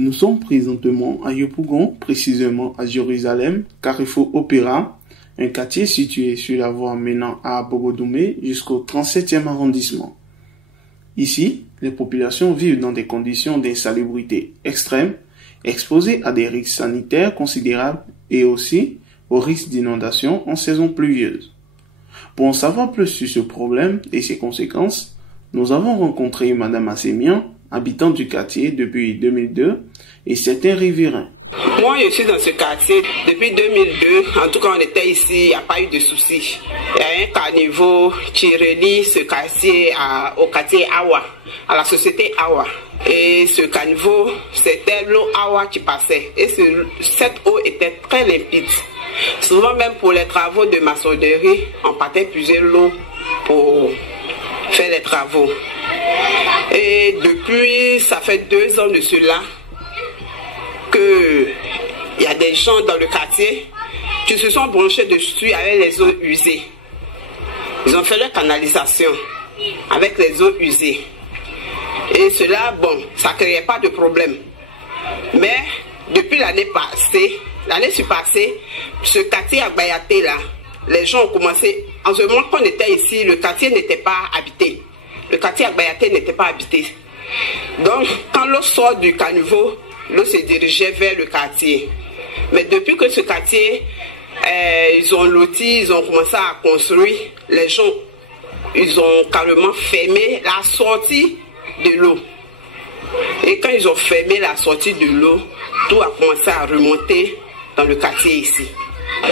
Nous sommes présentement à Yopougon, précisément à Jérusalem, Carrefour Opéra, un quartier situé sur la voie menant à Bogodoumé jusqu'au 37e arrondissement. Ici, les populations vivent dans des conditions d'insalubrité extrêmes, exposées à des risques sanitaires considérables et aussi aux risques d'inondation en saison pluvieuse. Pour en savoir plus sur ce problème et ses conséquences, nous avons rencontré Madame Assémian, habitante du quartier depuis 2002, et certains riverains. Moi, je suis dans ce quartier depuis 2002. En tout cas, on était ici, il n'y a pas eu de soucis. Il y a un caniveau qui relie ce quartier au quartier Awa, à la société Awa. Et ce caniveau, c'était l'eau Awa qui passait. Et cette eau était très limpide. Souvent, même pour les travaux de maçonnerie, on partait puiser l'eau pour faire les travaux. Et depuis, ça fait 2 ans de cela, il y a des gens dans le quartier qui se sont branchés dessus avec les eaux usées. Ils ont fait leur canalisation avec les eaux usées. Et cela, bon, ça ne créait pas de problème. Mais depuis l'année passée, ce quartier à Bayaté là, les gens ont commencé, en ce moment qu'on était ici, le quartier n'était pas habité. Le quartier à Bayaté n'était pas habité. Donc, quand l'eau sort du caniveau, l'eau se dirigeait vers le quartier. Mais depuis que ce quartier, ils ont loti, ils ont commencé à construire, les gens, ils ont carrément fermé la sortie de l'eau. Et quand ils ont fermé la sortie de l'eau, tout a commencé à remonter dans le quartier ici.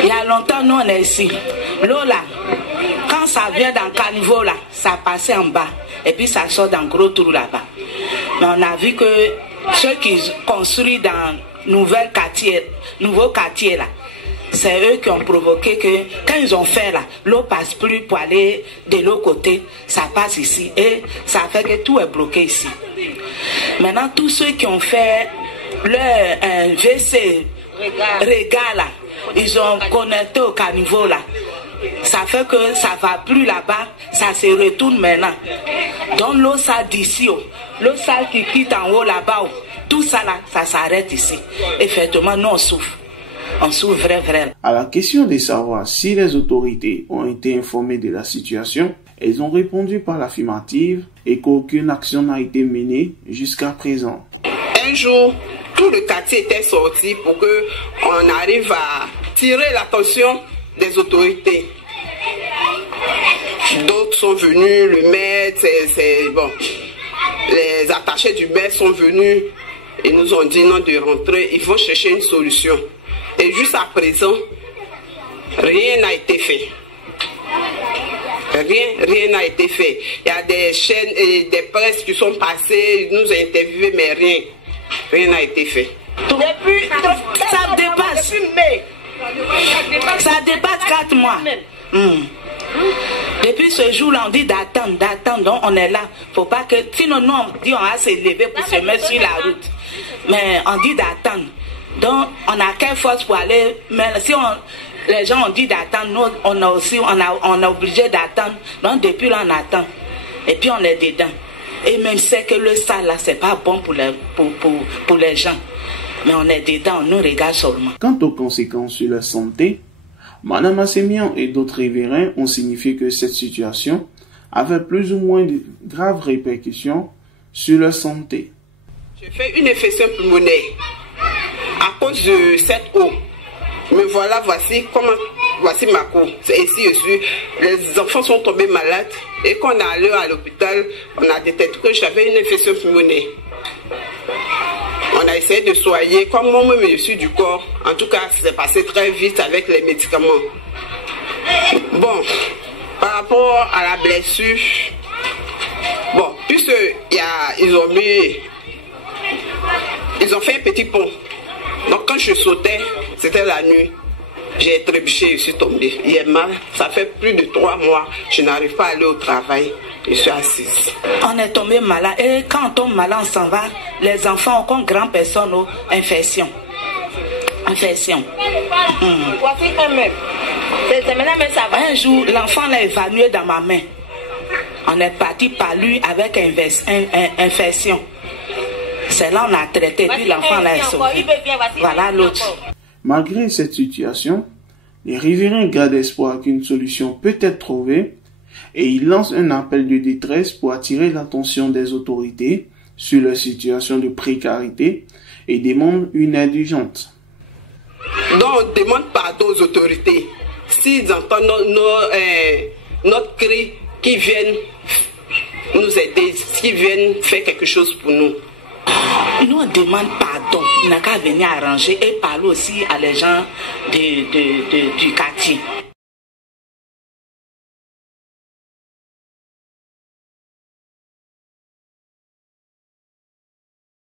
Il y a longtemps, nous, on est ici. L'eau là, quand ça vient dans le caniveau là, ça passait en bas. Et puis ça sort dans le gros trou là-bas. Mais on a vu que ceux qui construisent dans nouveau quartier là, c'est eux qui ont provoqué que quand ils ont fait là, l'eau passe plus pour aller de l'autre côté, ça passe ici et ça fait que tout est bloqué ici. Maintenant, tous ceux qui ont fait leur WC regard là, ils ont connecté au caniveau là. Ça fait que ça va plus là-bas, ça se retourne maintenant. Donc l'eau sale d'ici, l'eau sale qui quitte en haut là-bas, tout ça là, ça s'arrête ici. Effectivement, nous on souffre. On souffre vraiment. À la question de savoir si les autorités ont été informées de la situation, elles ont répondu par l'affirmative et qu'aucune action n'a été menée jusqu'à présent. Un jour, tout le quartier était sorti pour qu'on arrive à tirer l'attention des autorités. D'autres sont venus, le maire, bon, les attachés du maire sont venus et nous ont dit non de rentrer, il faut chercher une solution. Et jusqu'à présent, rien n'a été fait. Rien n'a été fait. Il y a des chaînes et des presses qui sont passées, nous ont interviewés, mais rien n'a été fait. Depuis, ça dépasse. Ça dépasse 4 mois. Depuis ce jour-là, on dit d'attendre, donc on est là. Faut pas que, sinon nous on dit on va se lever pour se mettre sur la route. Mais on dit d'attendre. Donc on a quelle force pour aller, mais si les gens ont dit d'attendre, nous on est obligé d'attendre. Donc depuis là on attend. Et puis on est dedans. Et même c'est que le sale là, c'est pas bon pour les gens. Mais on est dedans, on nous regarde seulement. Quant aux conséquences sur la santé, Madame Assémian et d'autres riverains ont signifié que cette situation avait plus ou moins de graves répercussions sur leur santé. J'ai fait une infection pulmonaire à cause de cette eau. Mais voilà, voici ma cour. Ici, les enfants sont tombés malades et quand on est allé à l'hôpital, on a détecté que j'avais une infection pulmonaire. On a essayé de soigner, comme moi-même je suis du corps. En tout cas, c'est passé très vite avec les médicaments. Bon, par rapport à la blessure, bon, puisque ils ont fait un petit pont. Donc quand je sautais, c'était la nuit. J'ai trébuché, je suis tombée. Il est mal, ça fait plus de 3 mois. Je n'arrive pas à aller au travail. Je suis assise. On est tombé malade. Et quand on tombe malade, on s'en va. Les enfants ont comme grandes personnes, infection. Voici un mec. Un jour, l'enfant l'a évanoui dans ma main. On est parti par lui avec une infection. C'est là on a traité, puis l'enfant là est sauvé. Voilà l'autre. Malgré cette situation, les riverains gardent espoir qu'une solution peut être trouvée et ils lancent un appel de détresse pour attirer l'attention des autorités sur leur situation de précarité et demandent une aide urgente. Donc on demande pardon aux autorités s'ils entendent notre cri, qui viennent nous aider, qui viennent faire quelque chose pour nous. Nous on demande pardon, il n'a qu'à venir arranger et parler aussi à les gens du quartier.